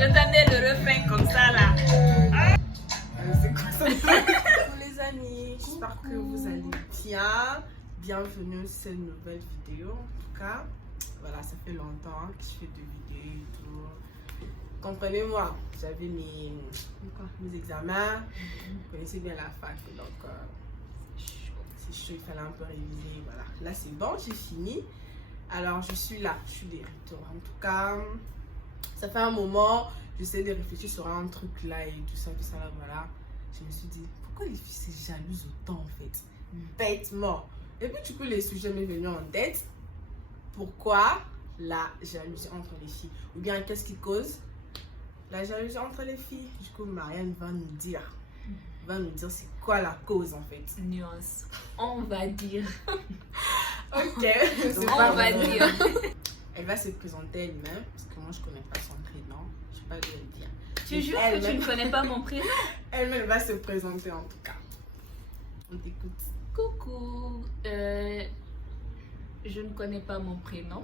J'entendais le refrain comme ça là. C'est quoi ça? Coucou les amis, j'espère que vous allez bien. Bienvenue sur cette nouvelle vidéo. En tout cas, voilà, ça fait longtemps que je fais des vidéos et tout. Comprenez-moi, j'avais mes examens. Vous connaissez bien la fac, donc c'est chaud, il fallait un peu réviser. Voilà, là c'est bon, j'ai fini. Alors je suis là, je suis de retour. En tout cas, ça fait un moment, j'essaie de réfléchir sur un truc là et tout ça là, voilà. Je me suis dit, pourquoi les filles se jalousent autant en fait? Bêtement. Et puis du coup, les sujets m'est venu en tête. Pourquoi la jalousie entre les filles? Ou bien qu'est-ce qui cause la jalousie entre les filles? Du coup, Marianne va nous dire. C'est quoi la cause en fait. Nuance. On va dire. Ok. On va dire. Elle va se présenter elle-même, parce que moi je connais pas son prénom. Je sais pas de le dire. Tu jures que tu ne connais pas mon prénom? Elle-même va se présenter en tout cas. On t'écoute. Coucou. Je ne connais pas mon prénom.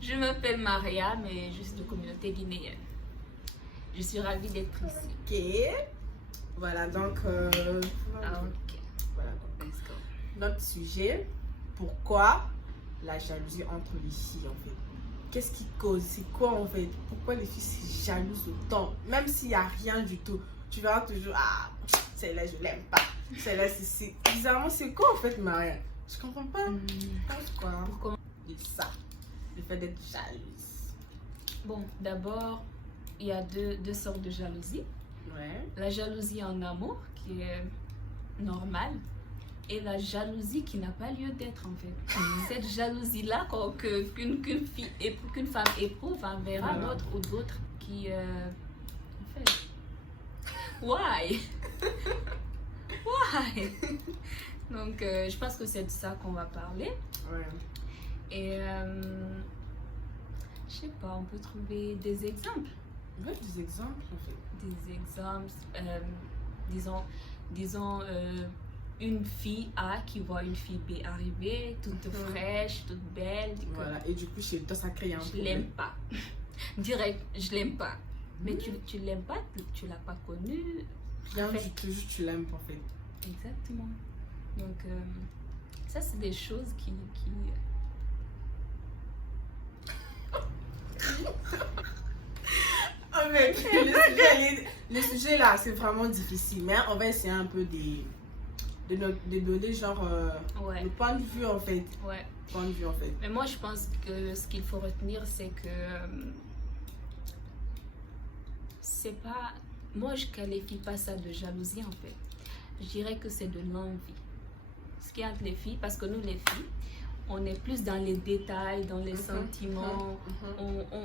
Je m'appelle Maria, mais je suis de communauté guinéenne. Je suis ravie d'être ici. Ok. Voilà donc. Ok. Voilà donc. Let's go. Notre sujet. Pourquoi la jalousie entre les filles en fait? Qu'est-ce qui cause? C'est quoi en fait? Pourquoi les filles se jalousent autant? Même s'il n'y a rien du tout, tu verras toujours, ah, celle-là je l'aime pas. Celle-là c'est bizarrement, c'est quoi en fait, Maria? Je comprends pas. Pense quoi? Pourquoi? De ça, le fait d'être jalouse. Bon, d'abord, il y a deux sortes de jalousie. Ouais. La jalousie en amour, qui est normale, et la jalousie qui n'a pas lieu d'être en fait. Cette jalousie-là qu'une femme éprouve envers un autre ou d'autres qui... en fait... Why? Why? Donc, je pense que c'est de ça qu'on va parler. Ouais. Et... je sais pas, on peut trouver des exemples. Ouais, des exemples en fait. Des exemples, disons une fille A qui voit une fille B arriver, toute fraîche, toute belle. Voilà, et du coup, chez toi, ça crée un problème. Je l'aime pas. Direct, je l'aime pas. Mais tu l'aimes pas, tu l'as pas connue. Rien du tout, juste tu l'aimes en fait. Exactement. Donc, ça, c'est des choses qui... Oh, mais le sujet là, c'est vraiment difficile. Mais on va essayer un peu de donner genre Ouais. le point de vue en fait. Ouais. Point de vue en fait. Mais moi, je pense que ce qu'il faut retenir, c'est que c'est pas... Moi, je qualifie pas ça de jalousie en fait. Je dirais que c'est de l'envie. Ce qui est entre les filles, parce que nous les filles, on est plus dans les détails, dans les sentiments.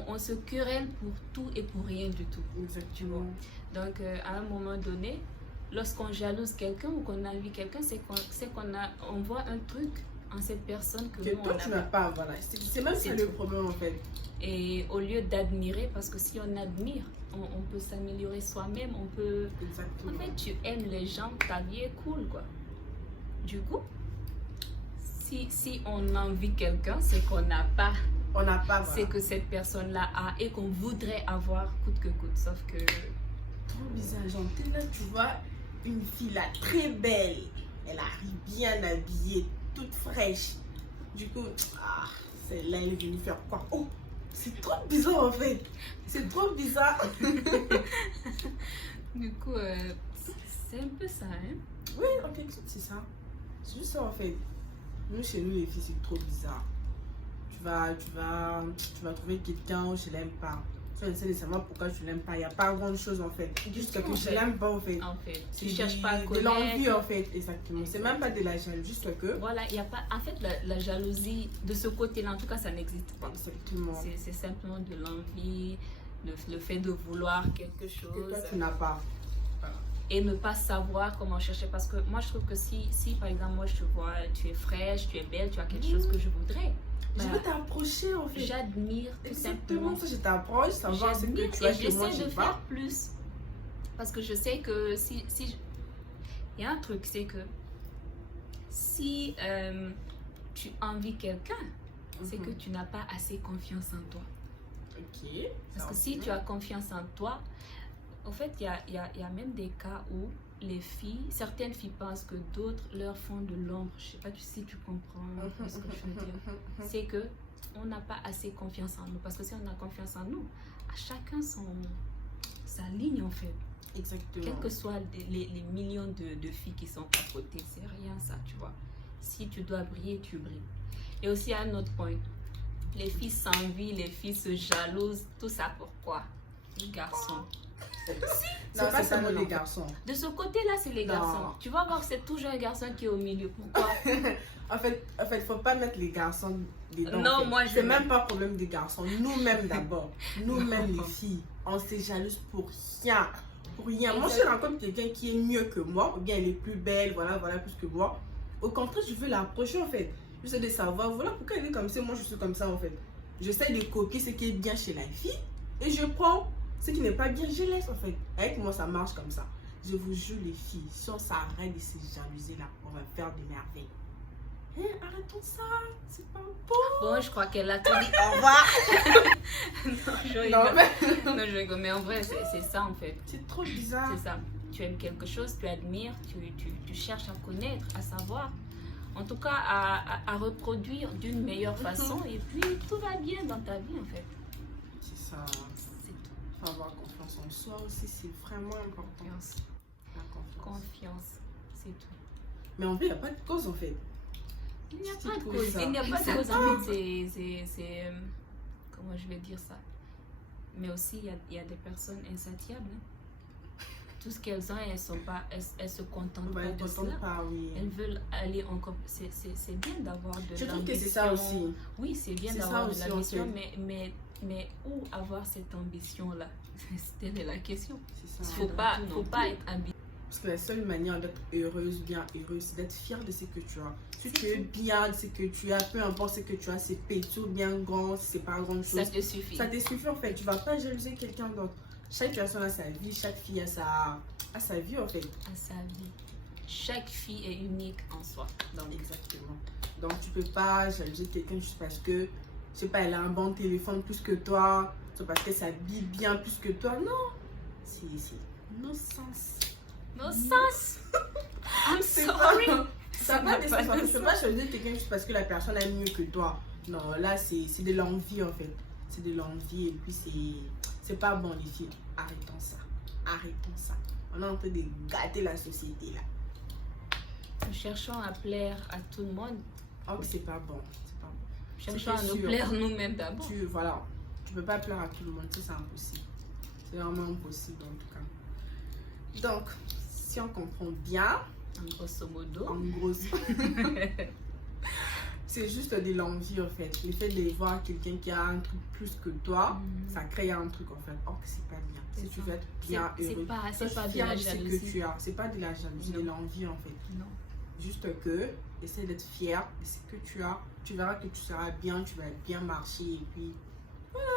On se querelle pour tout et pour rien du tout. Exactement. Donc, à un moment donné, lorsqu'on jalouse quelqu'un ou qu'on envie quelqu'un, c'est qu'on voit un truc en cette personne que nous, toi, tu n'as pas. Voilà. C'est même ça le problème en fait. Et au lieu d'admirer, parce que si on admire, on peut s'améliorer soi-même, on peut... Exactement. En fait, tu aimes les gens, ta vie est cool, quoi. Du coup, si on envie quelqu'un, c'est qu'on n'a pas. On n'a pas, voilà. C'est que cette personne-là a et qu'on voudrait avoir coûte que coûte. Sauf que... Trop bizarre, genre, là, tu vois une fille là, très belle. Elle arrive bien habillée, toute fraîche. Du coup, celle-là, elle est venue faire quoi? Oh, c'est trop bizarre en fait. C'est trop bizarre. Du coup, c'est un peu ça, hein? Oui, en quelque sorte, c'est ça. C'est juste ça en fait. Nous, chez nous, les filles, c'est trop bizarre. Tu vas trouver quelqu'un, je l'aime pas. Tu ne sais nécessairement pourquoi je l'aime pas. Il n'y a pas grand chose en fait. Juste que je l'aime pas en fait. En fait, tu Tu cherches pas à de connaître. l'envie en fait, exactement. C'est même pas de la jalousie, juste que. Voilà, il y a pas... En fait, la jalousie, de ce côté-là, en tout cas, ça n'existe pas. Exactement. C'est simplement de l'envie, le fait de vouloir quelque chose. Que toi, tu n'as pas. Et ne pas savoir comment chercher. Parce que moi, je trouve que si par exemple, moi, je te vois, tu es fraîche, tu es belle, tu as quelque chose que je voudrais, Je veux t'approcher en fait. j'admire tout simplement. Exactement, ça je t'approche, savoir ce que tu as que moi j'essaie je de pas. faire plus. Parce que je sais que il y a un truc, c'est que si tu envies quelqu'un, c'est que tu n'as pas assez confiance en toi. Ok. Parce que si tu as confiance en toi, en fait, il y a même des cas où certaines filles pensent que d'autres leur font de l'ombre. Je ne sais pas si tu comprends ce que je veux dire. C'est que on n'a pas assez confiance en nous. Parce que si on a confiance en nous, à chacun sa ligne en fait. Exactement. Quels que soient les millions de filles qui sont à côté, c'est rien ça, tu vois. Si tu dois briller, tu brilles. Et aussi un autre point, les filles s'envient, les filles se jalousent, tout ça pourquoi? Les garçons. C'est pas seulement les garçons. De ce côté-là, c'est les garçons. Tu vas voir que c'est toujours un garçon qui est au milieu. Pourquoi? En fait, faut pas mettre les garçons dedans. Non, en fait. moi je... C'est même pas problème des garçons. Nous-mêmes d'abord. Nous-mêmes les filles, on se jalouse pour rien. Pour rien. Moi, je rencontre quelqu'un qui est mieux que moi, ou bien elle est plus belle, voilà, plus que moi. Au contraire, je veux l'approcher en fait. J'essaie de savoir, voilà pourquoi elle est comme ça, moi je suis comme ça en fait. J'essaie de copier ce qui est bien chez la fille et je prends ce qui n'est pas bien, je laisse en fait. Avec moi, ça marche comme ça. Je vous jure, les filles, si on s'arrête de se jalouser là, on va faire des merveilles. Arrêtons ça, c'est pas beau. Bon, je crois qu'elle a tout dit. Au revoir. Non, je rigole, mais en vrai, c'est ça en fait. C'est trop bizarre. C'est ça. Tu aimes quelque chose, tu admires, tu cherches à connaître, à savoir. En tout cas, à reproduire d'une meilleure façon. Et puis, tout va bien dans ta vie en fait. C'est ça. C'est tout. Faut avoir confiance en soi aussi, c'est vraiment important. Confiance. La confiance. Confiance, c'est tout. Mais en fait, il n'y a pas de cause en fait. Il n'y a pas de cause. Il n'y a pas de cause. En fait, c'est comment je vais dire ça? Mais aussi, il y a des personnes insatiables. Hein. Tout ce qu'elles ont, elles se contentent pas de cela. Oui. Elles veulent aller encore. C'est bien d'avoir de l'ambition. Je trouve que c'est ça aussi. Oui, c'est bien d'avoir de l'ambition, mais où avoir cette ambition-là? C'était la question. C'est ça. Faut pas être ambitieux. Parce que la seule manière d'être heureuse, bien heureuse, c'est d'être fière de ce que tu as. Si tu es bien de ce que tu as, peu importe ce que tu as, c'est pétou, bien grand, c'est pas grand chose. Ça te suffit. Ça te suffit en fait. Tu vas pas jalouser quelqu'un d'autre. Chaque personne a sa vie, chaque fille a sa vie en fait. À sa vie. Chaque fille est unique en soi. Donc, exactement. Donc tu peux pas jalouser quelqu'un juste parce que, je sais pas, elle a un bon téléphone plus que toi, c'est parce qu'elle s'habille bien plus que toi. Non. C'est no sens. No sens. I'm sorry. Ça n'a pas de sens. Tu peux pas jalouser quelqu'un juste parce que la personne est mieux que toi. Non, là c'est de l'envie en fait. C'est de l'envie et puis c'est pas bon les filles. Arrêtons ça. Arrêtons ça. On est en train de gâter la société là. Nous cherchons à plaire à tout le monde. Oh, c'est pas bon. C'est pas bon. Cherchons à nous plaire nous-mêmes d'abord. Voilà. Tu peux pas plaire à tout le monde. C'est impossible. C'est vraiment impossible en tout cas. Donc, si on comprend bien, en grosso modo, c'est juste de l'envie en fait. Le fait de voir quelqu'un qui a un truc plus que toi, ça crée un truc en fait. Or que c'est pas bien. Si tu veux être bien heureux, c'est pas de la jalousie. Que tu as. C'est pas de la jalousie, de l'envie en fait. Non. Juste que essaie d'être fier de ce que tu as. Tu verras que tu seras bien, tu vas bien marcher et puis voilà.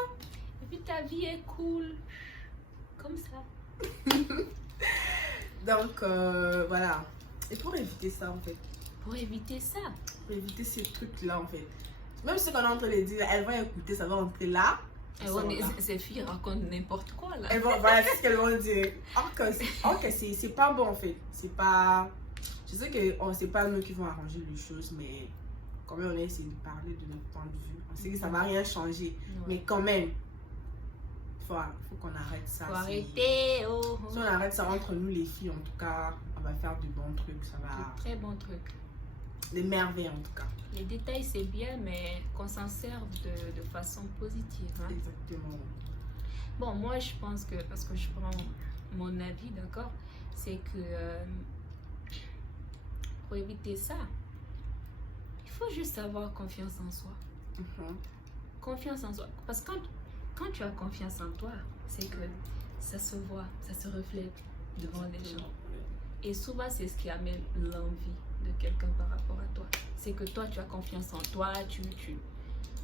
Et puis ta vie est cool. Comme ça. Donc voilà. Et pour éviter ça en fait. Pour éviter ça. Pour éviter ces trucs là en fait. Même ce qu'on est en train de dire, elles vont écouter, ça va entrer là. Ces filles racontent n'importe quoi là. Elles vont, voilà, c'est ce qu'elles vont dire. Ok, c'est pas bon en fait. C'est pas. Je sais que c'est pas nous qui vont arranger les choses, mais quand même on a essayé de parler de notre point de vue. On sait que ça va rien changer. Ouais. Mais quand même, faut qu'on arrête ça. Faut arrêter. Si on arrête ça entre nous les filles, en tout cas, on va faire de bons trucs. Ça va. De très bons trucs. Des merveilles en tout cas. Les détails c'est bien, mais qu'on s'en serve de façon positive. Hein? Exactement. Bon, moi je pense que, parce que je prends mon avis, d'accord, c'est que pour éviter ça, il faut juste avoir confiance en soi. Confiance en soi. Parce que quand tu as confiance en toi, c'est que ça se voit, ça se reflète devant les gens. Et souvent, c'est ce qui amène l'envie de quelqu'un par rapport à toi. C'est que toi, tu as confiance en toi,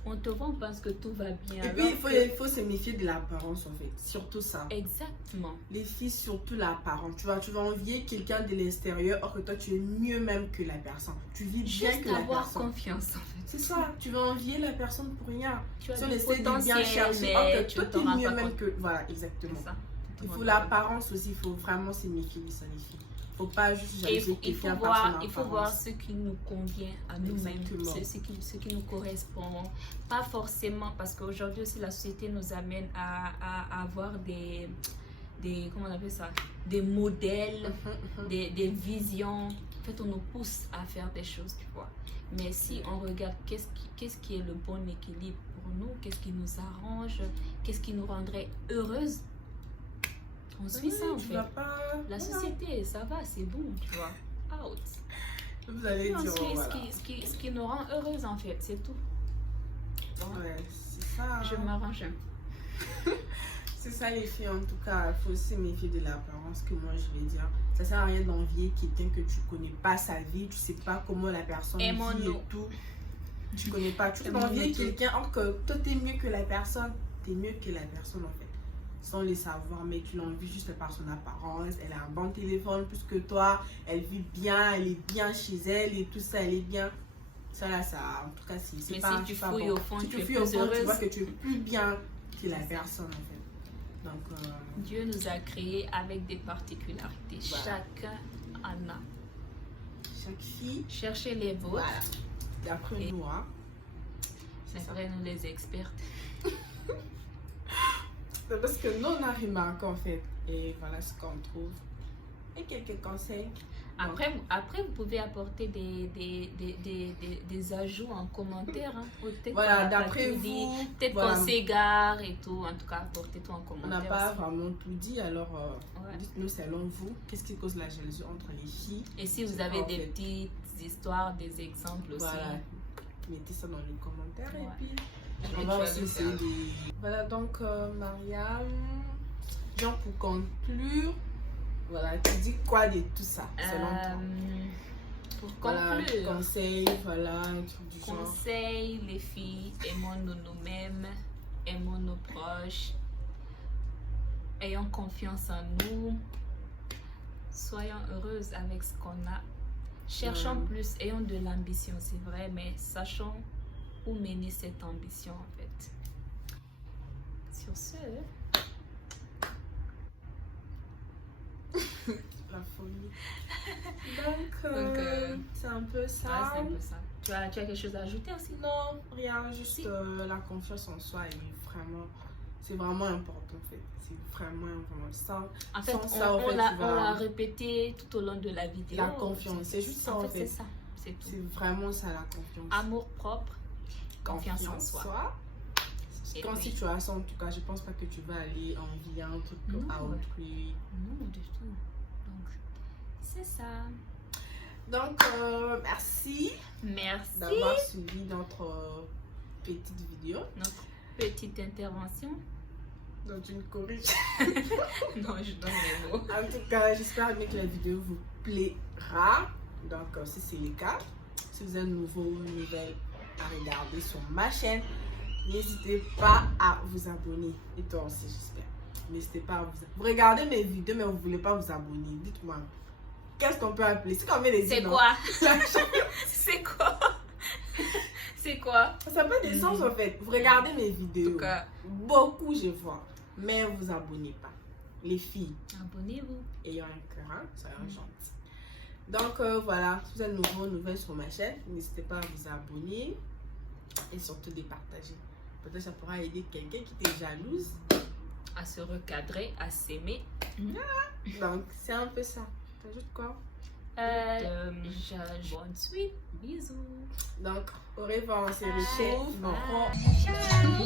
On te voit, on pense que tout va bien. Et puis, il faut se méfier de l'apparence, en fait. Surtout ça. Exactement. Les filles, surtout l'apparence. Tu vas envier quelqu'un de l'extérieur, or que toi, tu es mieux même que la personne. Tu vis bien Juste que la avoir personne. confiance, en fait. C'est ça. Tu vas envier la personne pour rien. Tu as Si on du essaie de bien potentiel, chercher, or mais que tu toi, ne tu es t'en rends mieux pas même compte. que... Voilà, exactement. C'est ça. Il faut l'apparence aussi. Il faut vraiment se méfier de ça, les filles. Il ne faut pas juste Et jalouser il faut quelqu'un par son voir, il faut apparence. voir ce qui nous convient à nous-mêmes, Exactement. ce qui nous correspond. Pas forcément, parce qu'aujourd'hui aussi la société nous amène à avoir comment on appelle ça, des modèles, des visions. En fait, on nous pousse à faire des choses, tu vois. Mais si on regarde qu'est-ce qui est le bon équilibre pour nous, qu'est-ce qui nous arrange, qu'est-ce qui nous rendrait heureuses, on suit ça en fait. La société, ça va, c'est bon, tu vois. Out. Vous allez dire, voilà. ce qui nous rend heureuses en fait, c'est tout. Bon, ouais, c'est ça. Je m'arrange. C'est ça les filles, en tout cas, il faut aussi méfier de l'apparence, que moi je vais dire. Ça sert à rien d'envier quelqu'un que tu connais pas sa vie, tu sais pas comment la personne vit et tout. Tu connais pas. Tu peux envier quelqu'un, or que toi t'es mieux que la personne, t'es mieux que la personne en fait. Sans le savoir, mais tu l'envies juste par son apparence. Elle a un bon téléphone plus que toi, elle vit bien, elle est bien chez elle et tout ça, elle est bien. Ça là, ça, en tout cas, c'est pas, si tu fouilles au fond, si tu es fouilles au plus fond, tu heureuse. vois que tu es plus bien que la personne en fait. Donc, Dieu nous a créés avec des particularités. Voilà. Chacun en a. Chaque fille, Cherchez les vôtres. voilà. D'après nous, hein. C'est vrai, nous les expertes. C'est parce que nous, on a remarqué en fait. Et voilà ce qu'on trouve. Et quelques conseils. Après, vous pouvez apporter des ajouts en commentaire. Hein. Voilà, d'après vous. Peut-être voilà. qu'on s'égare et tout. En tout cas, apportez tout en commentaire. On n'a pas aussi. vraiment tout dit. Alors, Ouais. dites-nous selon vous, qu'est-ce qui cause la jalousie entre les filles. Et si vous avez des petites histoires, des exemples aussi. Voilà. Mettez ça dans les commentaires. Ouais. Et puis, on va aussi essayer de... Voilà, donc, Mariam, genre pour conclure, voilà, tu dis quoi de tout ça, selon toi? Pour Voilà, conclure, conseils, voilà, un truc du genre. conseil, les filles, aimons-nous nous-mêmes, aimons nos proches, ayons confiance en nous, soyons heureuses avec ce qu'on a, cherchons plus, ayons de l'ambition, c'est vrai, mais sachons où mener cette ambition en fait. Sur ce, La folie. Donc, c'est un peu ça. ouais, c'est un peu ça. Tu as quelque chose à ajouter aussi? Non, rien, juste la confiance en soi c'est vraiment important en fait. C'est vraiment ça. En fait, Sans ça, on en fait, l'a répété tout au long de la vidéo. La confiance, c'est juste ça en fait. C'est ça, c'est tout. C'est vraiment ça la confiance. Amour propre, confiance en soi. Quand si tu as ça, en tout cas, je pense pas que tu vas aller envier un truc à autrui. Non, du tout. Donc, c'est ça. Donc, merci. Merci. D'avoir suivi notre petite vidéo. Notre petite intervention. Donc, tu me corriges. Non, je donne les mots. En tout cas, j'espère bien que la vidéo vous plaira. Donc, si c'est le cas, si vous êtes nouveau ou nouvelle à regarder sur ma chaîne, n'hésitez pas à vous abonner. Et toi aussi, j'espère. N'hésitez pas à vous abonner. Vous regardez mes vidéos, mais vous ne voulez pas vous abonner. Dites-moi, qu'est-ce qu'on peut appeler? C'est comme les C'est quoi? C'est quoi? C'est quoi? Ça n'a pas de sens en fait. Vous regardez mes vidéos. En tout cas, beaucoup, je vois. Mais vous abonnez pas. Les filles, abonnez-vous. ayant un cœur, hein, soyons gentils. Donc voilà, si vous êtes nouvelle sur ma chaîne, n'hésitez pas à vous abonner et surtout de partager. Peut-être ça pourra aider quelqu'un qui est jalouse. À se recadrer, à s'aimer. Donc c'est un peu ça. T'ajoutes quoi? Bonne suite. Bisous. Donc au revoir, on se retrouve. Ciao.